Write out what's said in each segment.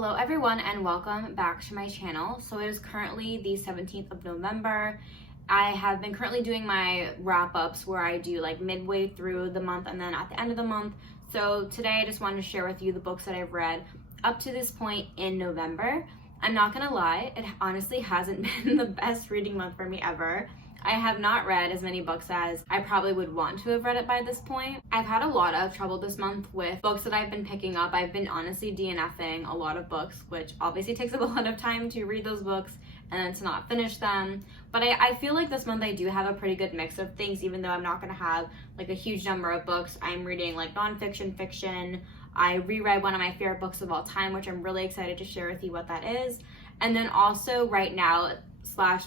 Hello everyone and welcome back to my channel. So it is currently the 17th of November. I have been currently doing my wrap-ups where I do like midway through the month and then at the end of the month. So today I just wanted to share with you the books that I've read up to this point in November. I'm not gonna lie, it honestly hasn't been the best reading month for me ever. I have not read as many books as I probably would want to have read it by this point. I've had a lot of trouble this month with books that I've been picking up. I've been honestly DNFing a lot of books, which obviously takes up a lot of time to read those books and then to not finish them. But I feel like this month I do have a pretty good mix of things, even though I'm not gonna have like a huge number of books. I'm reading like nonfiction, fiction. I reread one of my favorite books of all time, which I'm really excited to share with you what that is. And then also right now,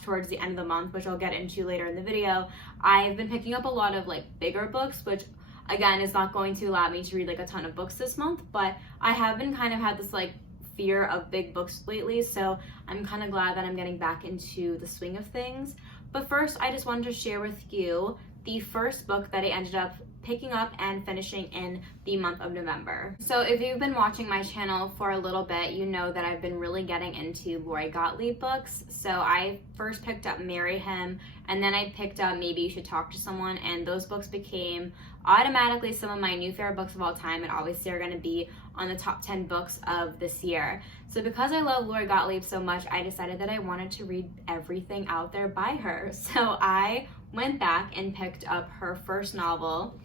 towards the end of the month, which I'll get into later in the video, I've been picking up a lot of like bigger books, which again is not going to allow me to read like a ton of books this month, but I have been kind of had this like fear of big books lately, so I'm kind of glad that I'm getting back into the swing of things. But first, I just wanted to share with you the first book that I ended up picking up and finishing in the month of November. So if you've been watching my channel for a little bit, you know that I've been really getting into Lori Gottlieb books. So I first picked up Marry Him, and then I picked up Maybe You Should Talk to Someone, and those books became automatically some of my new favorite books of all time, and obviously are going to be on the top 10 books of this year. So because I love Lori Gottlieb so much, I decided that I wanted to read everything out there by her. So I went back and picked up her first novel,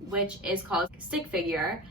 which is called Stick Figure,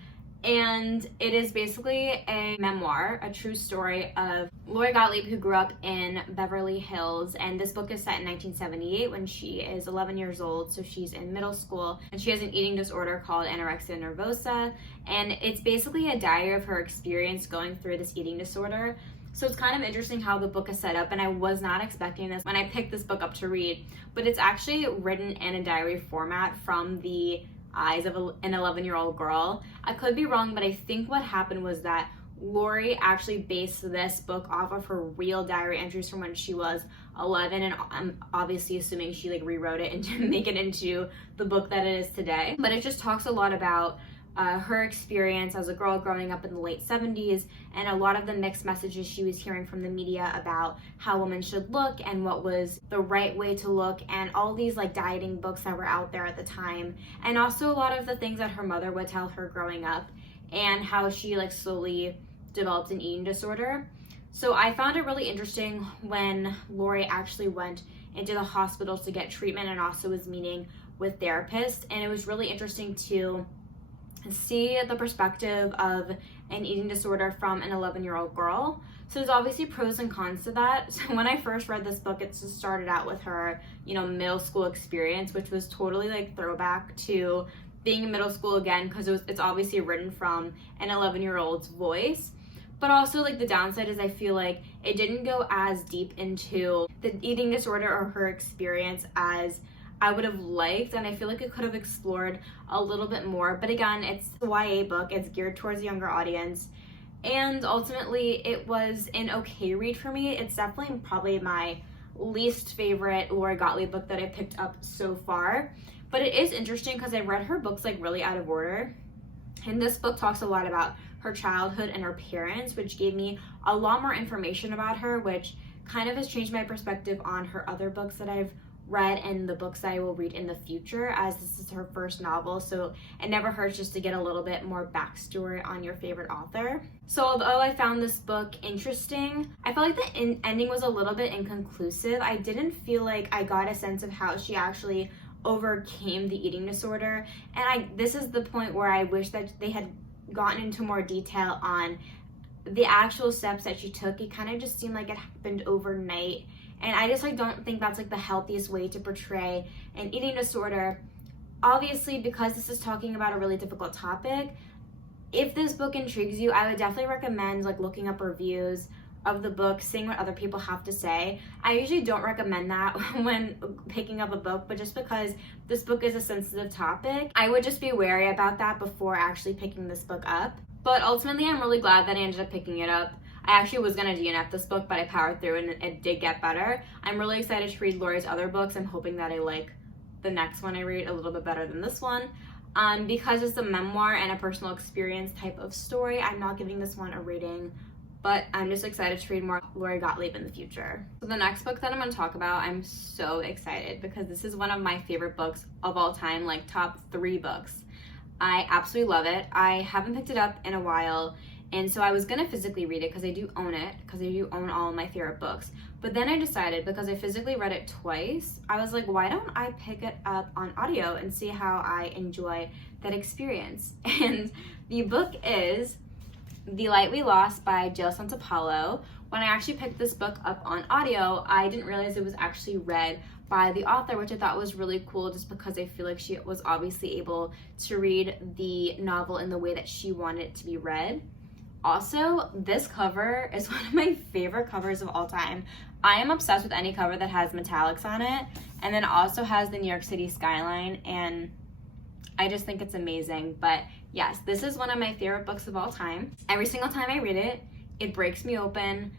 and it is basically a memoir, a true story of Lori Gottlieb, who grew up in Beverly Hills, and this book is set in 1978 when she is 11 years old, so she's in middle school, and she has an eating disorder called anorexia nervosa, and it's basically a diary of her experience going through this eating disorder. So it's kind of interesting how the book is set up, and I was not expecting this when I picked this book up to read, but it's actually written in a diary format from the eyes of an 11-year-old girl. I could be wrong, but I think what happened was that Lori actually based this book off of her real diary entries from when she was 11, and I'm obviously assuming she like rewrote it and to make it into the book that it is today. But it just talks a lot about her experience as a girl growing up in the late 70s, and a lot of the mixed messages she was hearing from the media about how women should look and what was the right way to look, and all these like dieting books that were out there at the time, and also a lot of the things that her mother would tell her growing up and how she like slowly developed an eating disorder. So I found it really interesting when Lori actually went into the hospital to get treatment and also was meeting with therapists, and it was really interesting to see the perspective of an eating disorder from an 11-year-old girl. So there's obviously pros and cons to that. So when I first read this book, it just started out with her, middle school experience, which was totally like throwback to being in middle school again, because it's obviously written from an 11-year-old's voice. But also like the downside is I feel like it didn't go as deep into the eating disorder or her experience as I would have liked, and I feel like it could have explored a little bit more. But again, it's a YA book, it's geared towards a younger audience, and ultimately it was an okay read for me. It's definitely probably my least favorite Lori Gottlieb book that I picked up so far, but it is interesting because I read her books like really out of order, and this book talks a lot about her childhood and her parents, which gave me a lot more information about her, which kind of has changed my perspective on her other books that I've read and the books that I will read in the future, as this is her first novel, so it never hurts just to get a little bit more backstory on your favorite author. So although I found this book interesting, I felt like the ending was a little bit inconclusive. I didn't feel like I got a sense of how she actually overcame the eating disorder, and this is the point where I wish that they had gotten into more detail on the actual steps that she took. It kind of just seemed like it happened overnight, and I just don't think that's like the healthiest way to portray an eating disorder. Obviously, because this is talking about a really difficult topic, if this book intrigues you, I would definitely recommend like looking up reviews of the book, seeing what other people have to say. I usually don't recommend that when picking up a book, but just because this book is a sensitive topic, I would just be wary about that before actually picking this book up. But ultimately, I'm really glad that I ended up picking it up. I actually was going to DNF this book, but I powered through and it did get better. I'm really excited to read Lori's other books. I'm hoping that I like the next one I read a little bit better than this one. Because it's a memoir and a personal experience type of story, I'm not giving this one a rating but I'm just excited to read more Lori Gottlieb in the future. So the next book that I'm going to talk about, I'm so excited because this is one of my favorite books of all time, like top 3 books. I absolutely love it. I haven't picked it up in a while, and so I was going to physically read it because I do own it, because I do own all of my favorite books. But then I decided, because I physically read it twice, I was like, why don't I pick it up on audio and see how I enjoy that experience? And the book is The Light We Lost by Jill Santopalo. When I actually picked this book up on audio, I didn't realize it was actually read by the author, which I thought was really cool, just because I feel like she was obviously able to read the novel in the way that she wanted it to be read. Also, this cover is one of my favorite covers of all time. I am obsessed with any cover that has metallics on it, and then also has the New York City skyline, and I just think it's amazing. But yes, this is one of my favorite books of all time. Every single time I read it, it breaks me open.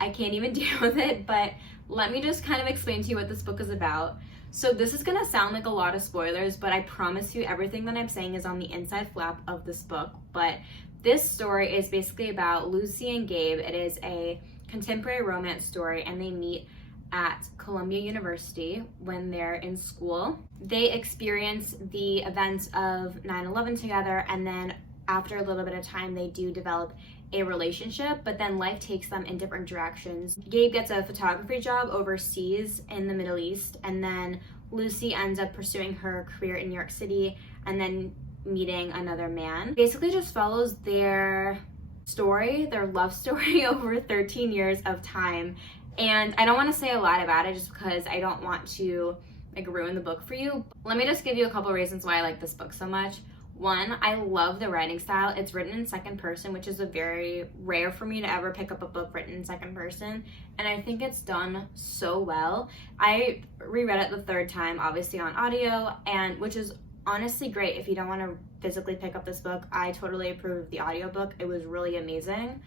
I can't even deal with it, but let me just kind of explain to you what this book is about. So this is gonna sound like a lot of spoilers, but I promise you everything that I'm saying is on the inside flap of this book. But this story is basically about Lucy and Gabe. It is a contemporary romance story, and they meet at Columbia University when they're in school. They experience the events of 9/11 together, and then after a little bit of time, they do develop a relationship, but then life takes them in different directions. Gabe gets a photography job overseas in the Middle East, and then Lucy ends up pursuing her career in New York City, and then meeting another man. Basically just follows their story, their love story over 13 years of time. And I don't want to say a lot about it just because I don't want to like ruin the book for you. Let me just give you a couple reasons why I like this book so much. One, I love the writing style. It's written in second person, which is a very rare for me to ever pick up a book written in second person. And I think it's done so well. I reread it the 3rd time, obviously on audio, and which is honestly great if you don't want to physically pick up this book. I totally approve of the audiobook. It was really amazing.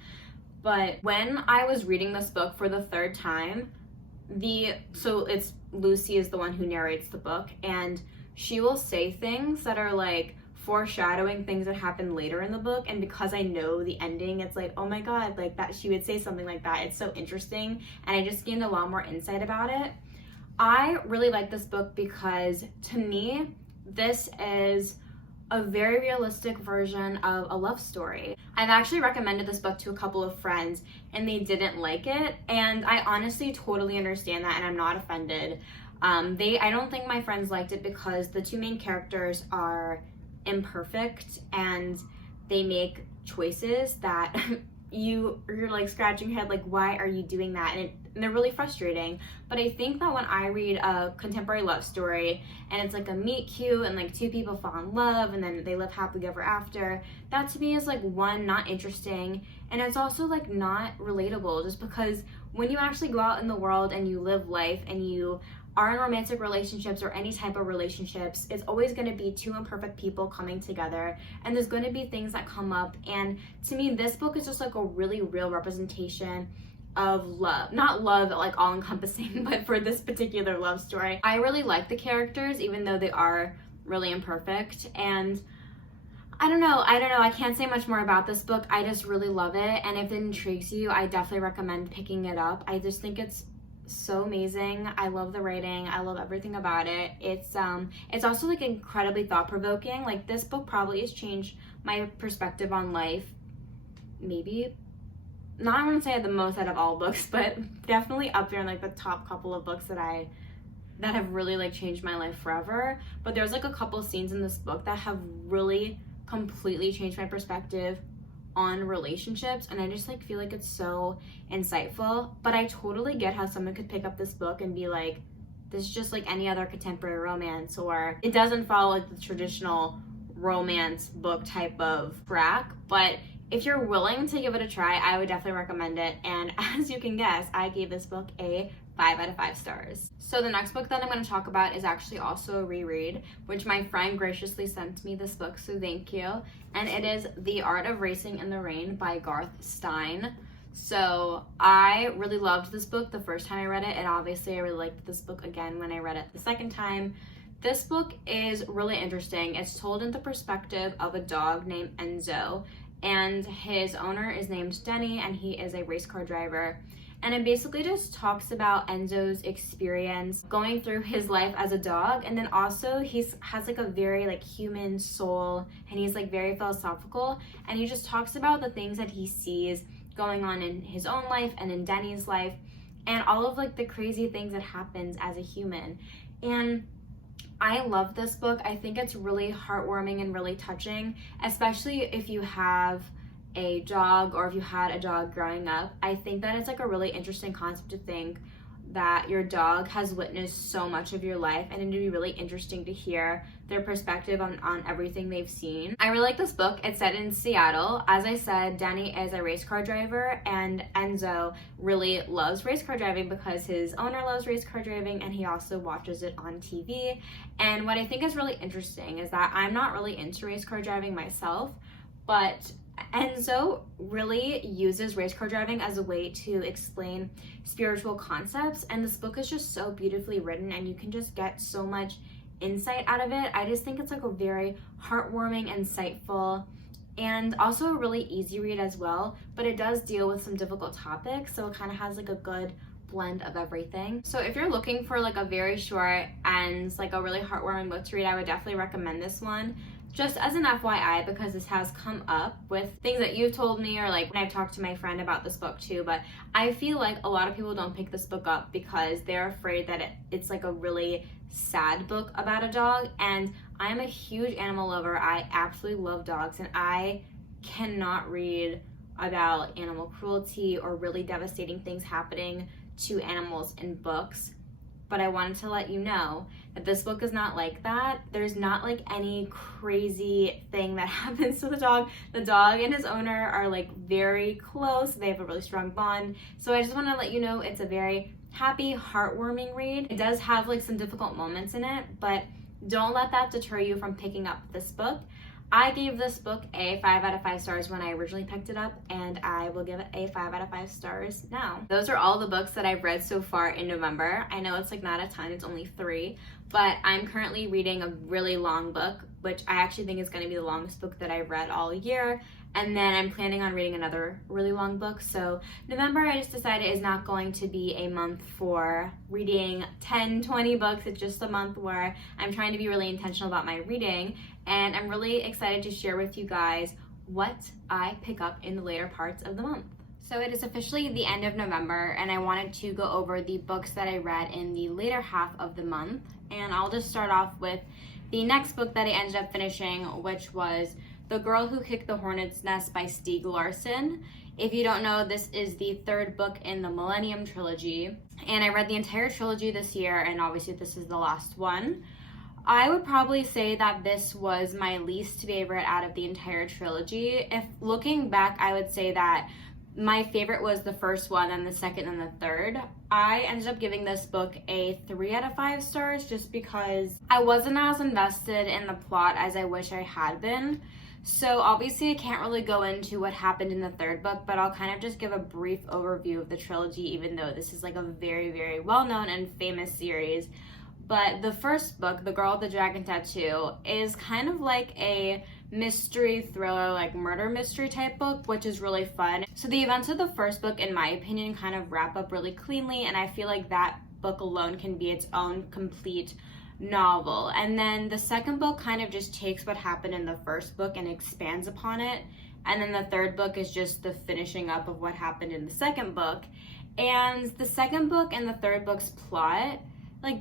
But when I was reading this book for the 3rd time, it's Lucy is the one who narrates the book, and she will say things that are like foreshadowing things that happen later in the book, and because I know the ending, it's like, oh my god, like that she would say something like that. It's so interesting, and I just gained a lot more insight about it. I really like this book because to me, this is a very realistic version of a love story. I've actually recommended this book to a couple of friends and they didn't like it, and I honestly totally understand that, and I'm not offended. I don't think my friends liked it because the 2 main characters are imperfect and they make choices that you're like scratching your head like, why are you doing that? And they're really frustrating. But I think that when I read a contemporary love story and it's like a meet cute and like 2 people fall in love and then they live happily ever after, that to me is like, one, not interesting, and it's also like not relatable, just because when you actually go out in the world and you live life and you are in romantic relationships or any type of relationships, it's always going to be 2 imperfect people coming together, and there's going to be things that come up. And to me, this book is just like a really real representation of love. Not love like all encompassing, but for this particular love story. I really like the characters, even though they are really imperfect. And I don't know, I can't say much more about this book. I just really love it, and if it intrigues you, I definitely recommend picking it up. I just think it's so amazing. I love the writing. I love everything about it. It's also like incredibly thought-provoking. Like, this book probably has changed my perspective on life. Maybe not, I wouldn't say the most out of all books, but definitely up there in like the top couple of books that have really like changed my life forever. But there's like a couple scenes in this book that have really completely changed my perspective on relationships, and I just like feel like it's so insightful. But I totally get how someone could pick up this book and be like, this is just like any other contemporary romance, or it doesn't follow like the traditional romance book type of track. But if you're willing to give it a try, I would definitely recommend it. And as you can guess, I gave this book a 5 out of 5 stars. So the next book that I'm going to talk about is actually also a reread, which my friend graciously sent me this book, so thank you. And it is The Art of Racing in the Rain by Garth Stein. So I really loved this book the first time I read it, and obviously I really liked this book again when I read it the second time. This book is really interesting. It's told in the perspective of a dog named Enzo, and his owner is named Denny, and he is a race car driver. And it basically just talks about Enzo's experience going through his life as a dog, and then also has like a very like human soul, and he's like very philosophical, and he just talks about the things that he sees going on in his own life and in Denny's life, and all of like the crazy things that happens as a human. And I love this book. I think it's really heartwarming and really touching, especially if you have a dog or if you had a dog growing up. I think that it's like a really interesting concept to think that your dog has witnessed so much of your life, and it'd be really interesting to hear their perspective on everything they've seen. I really like this book. It's set in Seattle. As I said, Danny is a race car driver, and Enzo really loves race car driving because his owner loves race car driving, and he also watches it on TV. And what I think is really interesting is that I'm not really into race car driving myself, but Enzo really uses race car driving as a way to explain spiritual concepts, and this book is just so beautifully written, and you can just get so much insight out of it. I just think it's like a very heartwarming, insightful, and also a really easy read as well, but it does deal with some difficult topics, so it kind of has like a good blend of everything. So if you're looking for like a very short and like a really heartwarming book to read, I would definitely recommend this one. Just as an FYI, because this has come up with things that you've told me, or like when I've talked to my friend about this book too, but I feel like a lot of people don't pick this book up because they're afraid that it's like a really sad book about a dog, and I am a huge animal lover. I absolutely love dogs, and I cannot read about animal cruelty or really devastating things happening to animals in books. But I wanted to let you know that this book is not like that. There's not like any crazy thing that happens to the dog. The dog and his owner are like very close. They have a really strong bond. So I just want to let you know it's a very happy, heartwarming read. It does have like some difficult moments in it, but don't let that deter you from picking up this book. I gave this book a 5 out of 5 stars when I originally picked it up, and I will give it a 5 out of 5 stars now. Those are all the books that I've read so far in November. I know it's like not a ton, it's only 3, but I'm currently reading a really long book, which I actually think is going to be the longest book that I've read all year. And then I'm planning on reading another really long book. So November, I just decided, is not going to be a month for reading 10, 20 books. It's just a month where I'm trying to be really intentional about my reading. And I'm really excited to share with you guys what I pick up in the later parts of the month. So it is officially the end of November, and I wanted to go over the books that I read in the later half of the month. And I'll just start off with the next book that I ended up finishing, which was The Girl Who Kicked the Hornet's Nest by Stieg Larsson. If you don't know, this is the 3rd book in the Millennium Trilogy, and I read the entire trilogy this year, and obviously this is the last one. I would probably say that this was my least favorite out of the entire trilogy. If looking back, I would say that my favorite was the first one, and the second and the third. I ended up giving this book a 3 out of 5 stars just because I wasn't as invested in the plot as I wish I had been. So obviously I can't really go into what happened in the 3rd book, but I'll kind of just give a brief overview of the trilogy, even though this is like a very, very well-known and famous series. But the first book, The Girl with the Dragon Tattoo, is kind of like a mystery thriller, like murder mystery type book, which is really fun. So the events of the first book, in my opinion, kind of wrap up really cleanly, and I feel like that book alone can be its own complete novel. And then the second book kind of just takes what happened in the first book and expands upon it. And then the 3rd book is just the finishing up of what happened in the second book. And the second book and the 3rd book's plot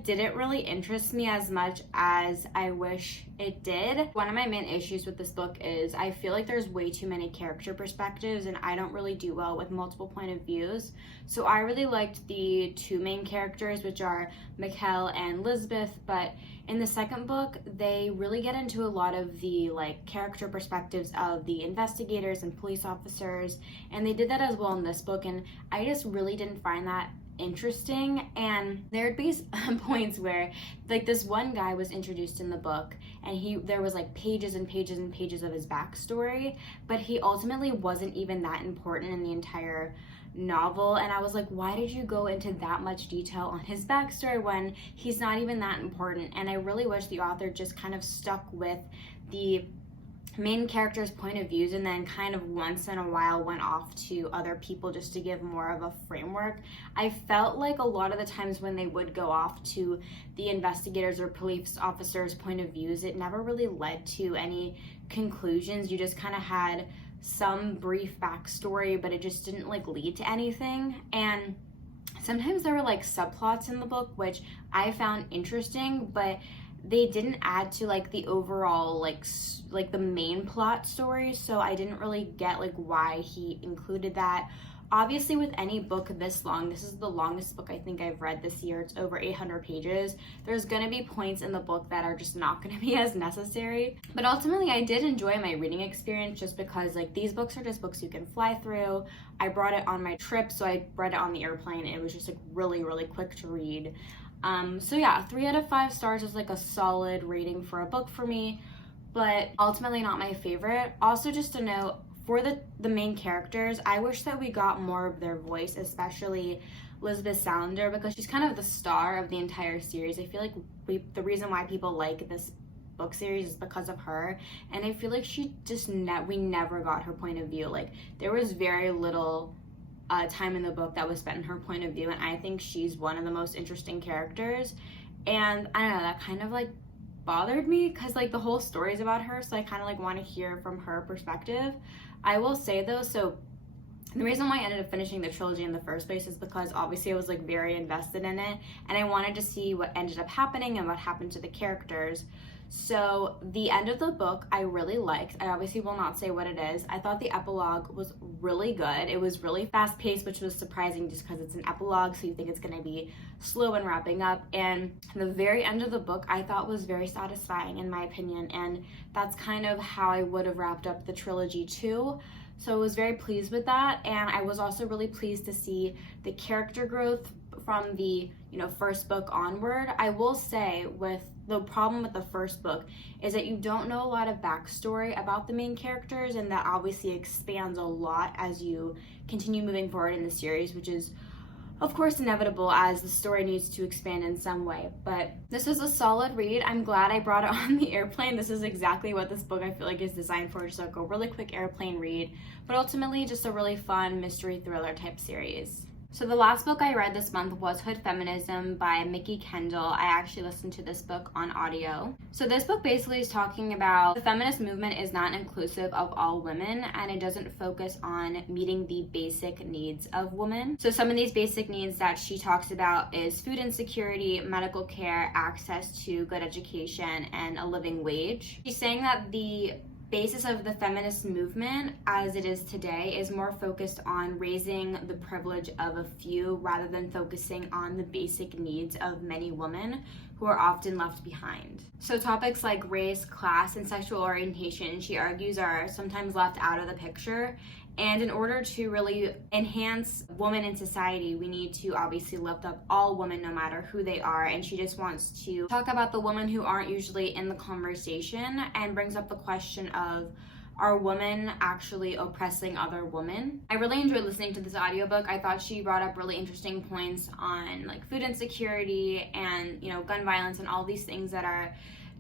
didn't really interest me as much as I wish it did. One of my main issues with this book is I feel like there's way too many character perspectives, and I don't really do well with multiple point of views. So I really liked the 2 main characters, which are Mikkel and Lisbeth, but in the second book, they really get into a lot of the character perspectives of the investigators and police officers, and they did that as well in this book, and I just really didn't find that interesting. And there'd be points where this one guy was introduced in the book, and there was pages and pages and pages of his backstory, but he ultimately wasn't even that important in the entire novel. And I was like, why did you go into that much detail on his backstory when he's not even that important? And I really wish the author just kind of stuck with the main character's point of views, and then kind of once in a while went off to other people just to give more of a framework. I felt like a lot of the times when they would go off to the investigators or police officers' point of views, it never really led to any conclusions. You just kind of had some brief backstory, but it just didn't like lead to anything. And sometimes there were like subplots in the book which I found interesting, but they didn't add to like the overall like the main plot story, so I didn't really get like why he included that. Obviously, with any book this long, this is the longest book I think I've read this year, it's over 800 pages, there's gonna be points in the book that are just not gonna be as necessary. But ultimately, I did enjoy my reading experience just because like these books are just books you can fly through. I brought it on my trip, so I read it on the airplane, and it was just like really quick to read. So yeah, 3 out of 5 stars is like a solid rating for a book for me, but ultimately not my favorite. Also, just to note, for the main characters, I wish that we got more of their voice, especially Lisbeth Salander, because she's kind of the star of the entire series. I feel like the reason why people like this book series is because of her, and I feel like she just we never got her point of view. Like, there was very little time in the book that was spent in her point of view, and I think she's one of the most interesting characters. And I don't know, that kind of like bothered me because like the whole story is about her, so I kind of like want to hear from her perspective. I will say though, so the reason why I ended up finishing the trilogy in the first place is because obviously I was like very invested in it, and I wanted to see what ended up happening and what happened to the characters. So the end of the book I really liked. I obviously will not say what it is. I thought the epilogue was really good. It was really fast paced, which was surprising just because it's an epilogue, so you think it's going to be slow and wrapping up. And the very end of the book I thought was very satisfying in my opinion, and that's kind of how I would have wrapped up the trilogy too. So I was very pleased with that, and I was also really pleased to see the character growth from the first book onward. I will say, with the problem with the first book is that you don't know a lot of backstory about the main characters, and that obviously expands a lot as you continue moving forward in the series, which is of course inevitable as the story needs to expand in some way. But this is a solid read. I'm glad I brought it on the airplane. This is exactly what this book I feel like is designed for, just like a really quick airplane read, but ultimately just a really fun mystery thriller type series. So the last book I read this month was Hood Feminism by Mikki Kendall. I actually listened to this book on audio. So this book basically is talking about the feminist movement is not inclusive of all women, and it doesn't focus on meeting the basic needs of women. So some of these basic needs that she talks about is food insecurity, medical care, access to good education, and a living wage. She's saying that the basis of the feminist movement as it is today is more focused on raising the privilege of a few rather than focusing on the basic needs of many women who are often left behind. So topics like race, class, and sexual orientation, she argues, are sometimes left out of the picture. And in order to really enhance women in society, we need to obviously lift up all women no matter who they are. And she just wants to talk about the women who aren't usually in the conversation, and brings up the question of, are women actually oppressing other women? I really enjoyed listening to this audiobook. I thought she brought up really interesting points on like food insecurity and gun violence and all these things that are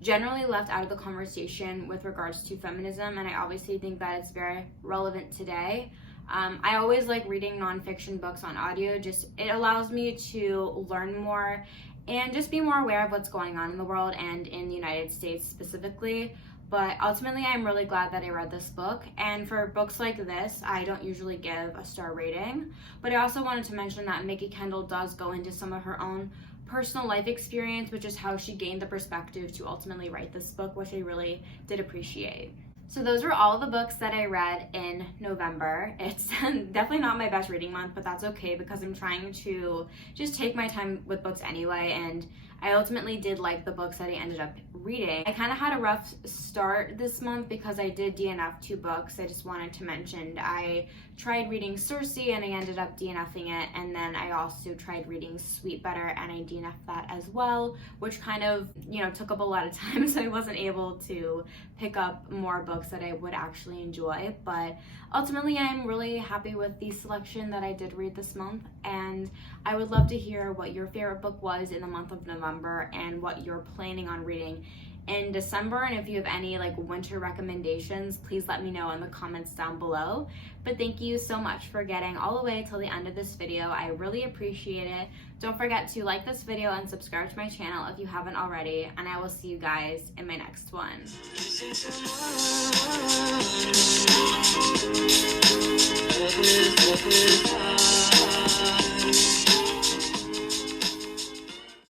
generally left out of the conversation with regards to feminism, and I obviously think that it's very relevant today. I always like reading nonfiction books on audio. Just it allows me to learn more and just be more aware of what's going on in the world and in the United States specifically. But ultimately, I'm really glad that I read this book. And for books like this, I don't usually give a star rating. But I also wanted to mention that Mikki Kendall does go into some of her own personal life experience, which is how she gained the perspective to ultimately write this book, which I really did appreciate. So those were all the books that I read in November. It's definitely not my best reading month, but that's okay because I'm trying to just take my time with books anyway, and I ultimately did like the books that I ended up reading. I kind of had a rough start this month because I did DNF 2 books. I just wanted to mention I tried reading Circe and I ended up DNFing it, and then I also tried reading Sweet Better and I DNF'd that as well, which kind of took up a lot of time, so I wasn't able to pick up more books that I would actually enjoy. But ultimately, I'm really happy with the selection that I did read this month, and I would love to hear what your favorite book was in the month of November and what you're planning on reading in December. And if you have any like winter recommendations, please let me know in the comments down below. But thank you so much for getting all the way till the end of this video. I really appreciate it. Don't forget to like this video and subscribe to my channel if you haven't already, and I will see you guys in my next one.